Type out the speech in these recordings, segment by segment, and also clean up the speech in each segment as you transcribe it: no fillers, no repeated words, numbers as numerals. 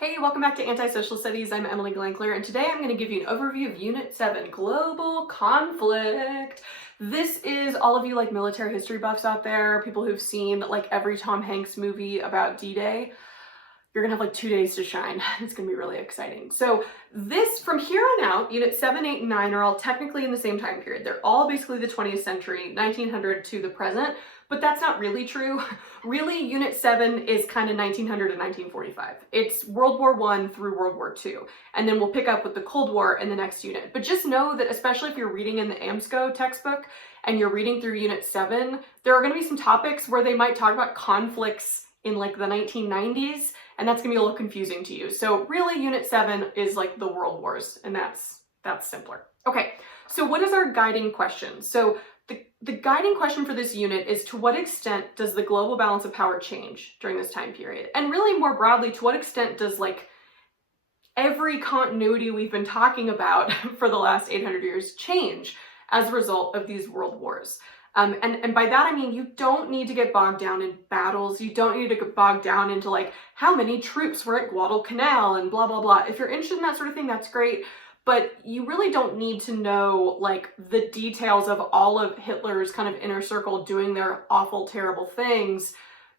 Hey, welcome back to Anti-Social Studies. I'm Emily Glankler, and today I'm going to give you an overview of Unit 7, Global Conflict. This is all of you like military history buffs out there, people who've seen like every Tom Hanks movie about D-Day. You're gonna have like 2 days to shine. It's gonna be really exciting. So this, from here on out, Unit 7, 8, and 9 are all technically in the same time period. They're all basically the 20th century, 1900 to the present, but that's not really true. Really, Unit 7 is kind of 1900 to 1945. It's World War I through World War II. And then we'll pick up with the Cold War in the next unit. But just know that especially if you're reading in the AMSCO textbook and you're reading through Unit 7, there are gonna be some topics where they might talk about conflicts in like the 1990s, and that's gonna be a little confusing to you. So really, Unit 7 is like the World Wars, and that's simpler. Okay, so what is our guiding question? So the guiding question for this unit is, to what extent does the global balance of power change during this time period? And really more broadly, to what extent does like every continuity we've been talking about for the last 800 years change as a result of these world wars? And by that I mean you don't need to get bogged down in battles. You don't need to get bogged down into like how many troops were at Guadalcanal and blah blah blah. If you're interested in that sort of thing, that's great, but you really don't need to know like the details of all of Hitler's kind of inner circle doing their awful, terrible things.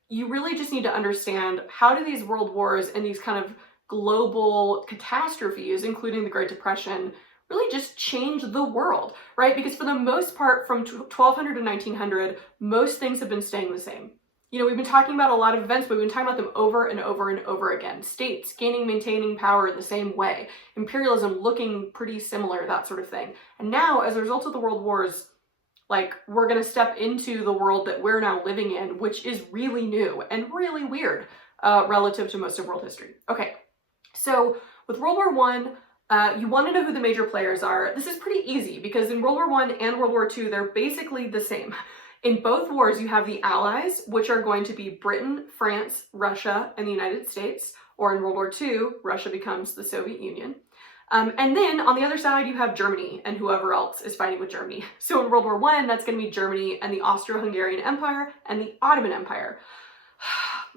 You really just need to understand, how do these world wars and these kind of global catastrophes, including the Great Depression, really just change the world, right? Because for the most part, from 1200 to 1900, most things have been staying the same. You know, we've been talking about a lot of events, but we've been talking about them over and over and over again. States gaining, maintaining power in the same way. Imperialism looking pretty similar, that sort of thing. And now, as a result of the world wars, like, we're gonna step into the world that we're now living in, which is really new and really weird relative to most of world history. Okay, so with World War I, you want to know who the major players are. This is pretty easy because in World War I and World War II, they're basically the same. In both wars, you have the Allies, which are going to be Britain, France, Russia, and the United States. Or in World War II, Russia becomes the Soviet Union. And then on the other side, you have Germany and whoever else is fighting with Germany. So in World War I, that's going to be Germany and the Austro-Hungarian Empire and the Ottoman Empire.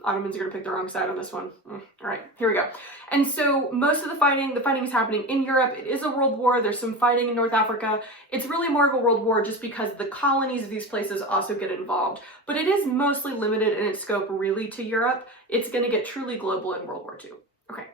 Ottomans are going to pick the wrong side on this one. All right, here we go. And so most of the fighting is happening in Europe. It is a world war. There's some fighting in North Africa. It's really more of a world war just because the colonies of these places also get involved. But it is mostly limited in its scope really to Europe. It's going to get truly global in World War II. Okay.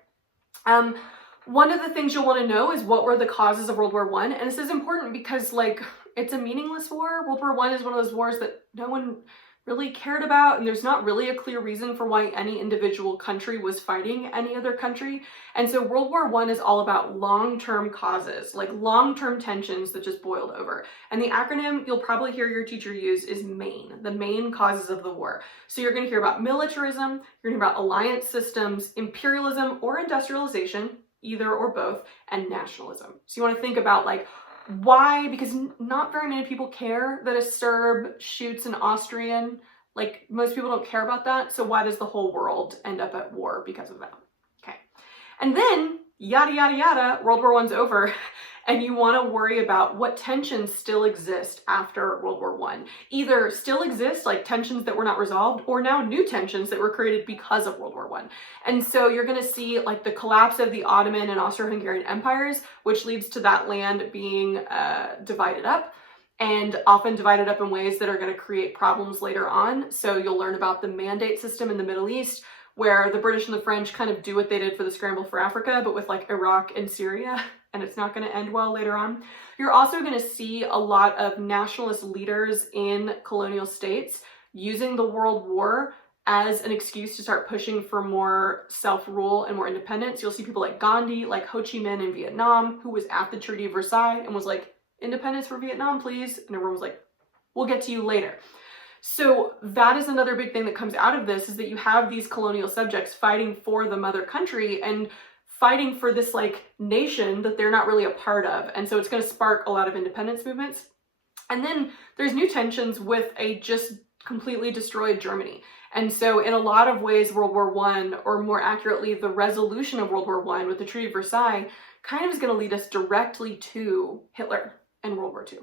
One of the things you'll want to know is, what were the causes of World War I? And this is important because like, it's a meaningless war. World War I is one of those wars that no one really cared about, and there's not really a clear reason for why any individual country was fighting any other country. And so World War I is all about long-term causes, like long-term tensions that just boiled over. And the acronym you'll probably hear your teacher use is MAIN, the main causes of the war. So you're going to hear about militarism, you're going to hear about alliance systems, imperialism or industrialization, either or both, and nationalism. So you want to think about like, why? Because not very many people care that a Serb shoots an Austrian. Like, most people don't care about that. So why does the whole world end up at war because of that? Okay. And then, yada, yada, yada, World War I's over. And you want to worry about what tensions still exist after World War I. Either still exist, like tensions that were not resolved, or now new tensions that were created because of World War I. And so you're going to see like the collapse of the Ottoman and Austro-Hungarian empires, which leads to that land being divided up, and often divided up in ways that are going to create problems later on. So you'll learn about the mandate system in the Middle East, where the British and the French kind of do what they did for the scramble for Africa, but with like Iraq and Syria, and it's not going to end well later on. You're also going to see a lot of nationalist leaders in colonial states using the World War as an excuse to start pushing for more self-rule and more independence. You'll see people like Gandhi, like Ho Chi Minh in Vietnam, who was at the Treaty of Versailles and was like, independence for Vietnam, please. And everyone was like, we'll get to you later. So that is another big thing that comes out of this, is that you have these colonial subjects fighting for the mother country and fighting for this like nation that they're not really a part of. And so it's going to spark a lot of independence movements. And then there's new tensions with a just completely destroyed Germany. And so in a lot of ways, World War I, or more accurately, the resolution of World War I with the Treaty of Versailles, kind of is going to lead us directly to Hitler and World War II.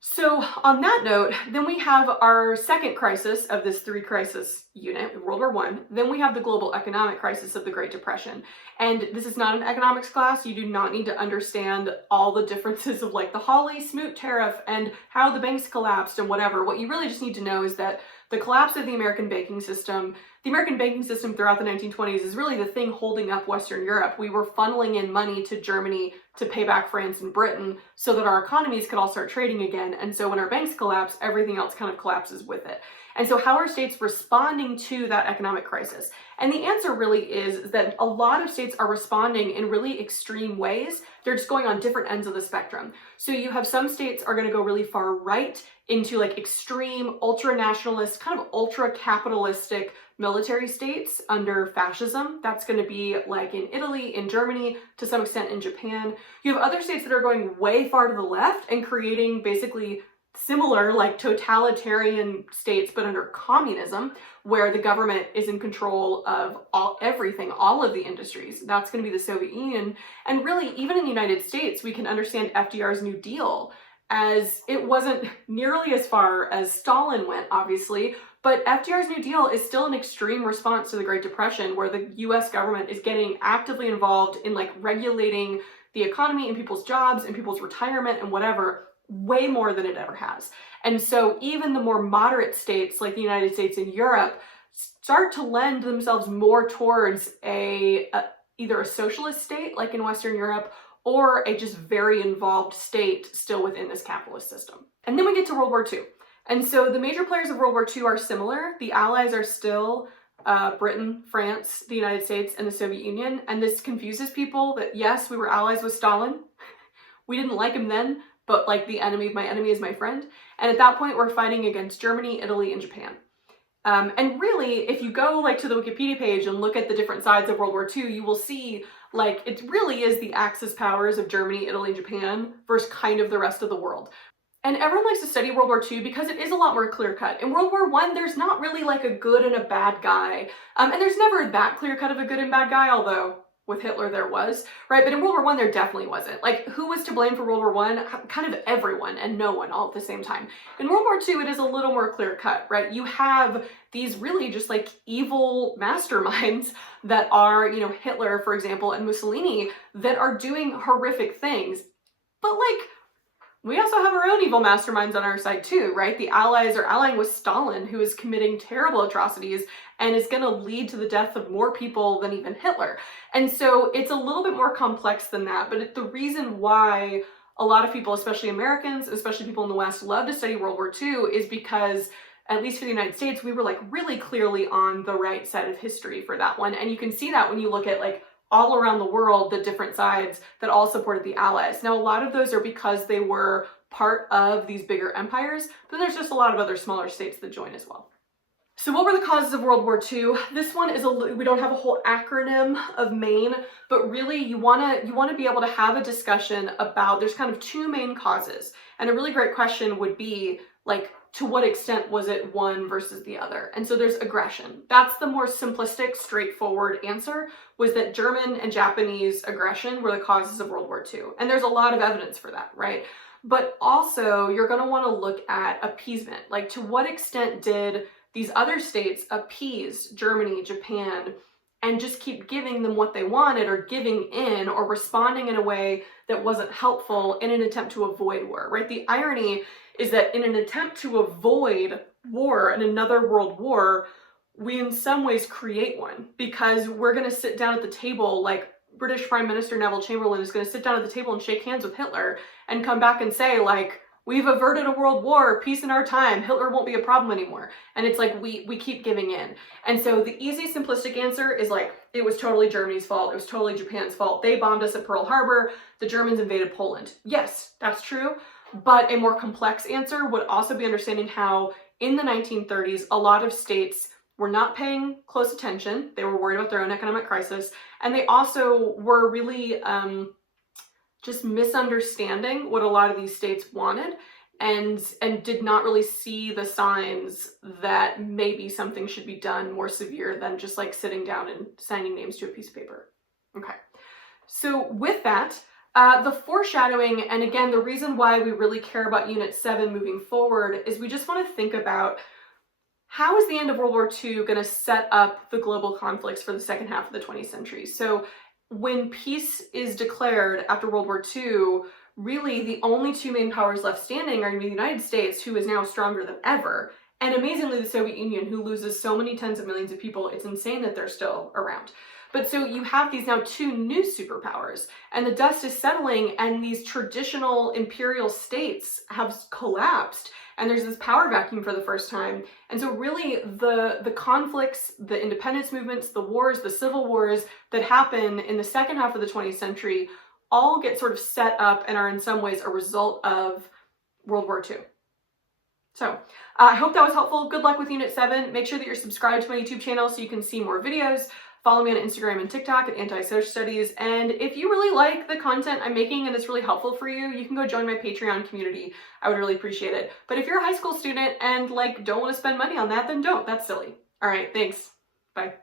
So on that note, then we have our second crisis of this three crisis unit, World War I. Then we have the global economic crisis of the Great Depression. And this is not an economics class. You do not need to understand all the differences of like the Hawley-Smoot tariff and how the banks collapsed and whatever. What you really just need to know is that the collapse of the American banking system throughout the 1920s is really the thing holding up Western Europe. We were funneling in money to Germany to pay back France and Britain so that our economies could all start trading again. And so when our banks collapse, everything else kind of collapses with it. And so how are states responding to that economic crisis? And the answer really is that a lot of states are responding in really extreme ways. They're just going on different ends of the spectrum. So you have some states are going to go really far right into like extreme ultra-nationalist, kind of ultra-capitalistic military states under fascism. That's going to be like in Italy, in Germany, to some extent in Japan. You have other states that are going way far to the left and creating basically similar like totalitarian states but under communism, where the government is in control of everything, all of the industries. That's going to be the Soviet Union. And really, even in the United States, we can understand FDR's New Deal as it wasn't nearly as far as Stalin went, obviously, but FDR's New Deal is still an extreme response to the Great Depression, where the US government is getting actively involved in like regulating the economy and people's jobs and people's retirement and whatever, way more than it ever has. And so even the more moderate states like the United States and Europe start to lend themselves more towards either a socialist state like in Western Europe or a just very involved state still within this capitalist system. And then we get to World War II. And so the major players of World War II are similar. The Allies are still Britain, France, the United States, and the Soviet Union. And this confuses people that yes, we were allies with Stalin. We didn't like him then, but like the enemy of my enemy is my friend. And at that point, we're fighting against Germany, Italy, and Japan. And really, if you go like to the Wikipedia page and look at the different sides of World War II, you will see like it really is the Axis powers of Germany, Italy, and Japan versus kind of the rest of the world. And everyone likes to study World War II because it is a lot more clear-cut. In World War I, there's not really like a good and a bad guy. And there's never that clear-cut of a good and bad guy, although with Hitler there was, right? But in World War I, there definitely wasn't. Like, who was to blame for World War I? Kind of everyone and no one all at the same time. In World War II, it is a little more clear-cut, right? You have these really just like evil masterminds that are, you know, Hitler, for example, and Mussolini, that are doing horrific things. But like, we also have our own evil masterminds on our side too, right? The Allies are allying with Stalin, who is committing terrible atrocities and is going to lead to the death of more people than even Hitler. And so it's a little bit more complex than that. But the reason why a lot of people, especially Americans, especially people in the West, love to study World War II is because, at least for the United States, we were like really clearly on the right side of history for that one. And you can see that when you look at like all around the world, the different sides that all supported the Allies. Now, a lot of those are because they were part of these bigger empires, but there's just a lot of other smaller states that join as well. So what were the causes of World War II? This one is we don't have a whole acronym of MAIN, but really you want to be able to have a discussion about, there's kind of two main causes. And a really great question would be like, to what extent was it one versus the other? And so there's aggression. That's the more simplistic, straightforward answer, was that German and Japanese aggression were the causes of World War II. And there's a lot of evidence for that, right? But also you're going to want to look at appeasement. Like, to what extent did these other states appease Germany, Japan, and just keep giving them what they wanted, or giving in, or responding in a way that wasn't helpful in an attempt to avoid war, right? The irony is that in an attempt to avoid war and another world war, we in some ways create one, because we're going to sit down at the table, like British Prime Minister Neville Chamberlain is going to sit down at the table and shake hands with Hitler and come back and say like, we've averted a world war, peace in our time, Hitler won't be a problem anymore. And it's like, we keep giving in. And so the easy, simplistic answer is like, it was totally Germany's fault. It was totally Japan's fault. They bombed us at Pearl Harbor. The Germans invaded Poland. Yes, that's true. But a more complex answer would also be understanding how in the 1930s, a lot of states were not paying close attention. They were worried about their own economic crisis. And they also were really just misunderstanding what a lot of these states wanted, and did not really see the signs that maybe something should be done more severe than just like sitting down and signing names to a piece of paper. Okay, so with that, The foreshadowing, and again, the reason why we really care about Unit 7 moving forward is we just want to think about how is the end of World War II going to set up the global conflicts for the second half of the 20th century? So when peace is declared after World War II, really the only two main powers left standing are going to be the United States, who is now stronger than ever, and amazingly the Soviet Union, who loses so many tens of millions of people. It's insane that they're still around. But so you have these now two new superpowers, and the dust is settling, and these traditional imperial states have collapsed, and there's this power vacuum for the first time. And so really the conflicts, the independence movements, the wars, the civil wars that happen in the second half of the 20th century all get sort of set up and are in some ways a result of World War II. So I hope that was helpful. Good luck with Unit 7. Make sure that you're subscribed to my YouTube channel so you can see more videos. Follow me on Instagram and TikTok at Anti-Social Studies. And if you really like the content I'm making and it's really helpful for you, you can go join my Patreon community. I would really appreciate it. But if you're a high school student and don't want to spend money on that, then don't. That's silly. All right, thanks. Bye.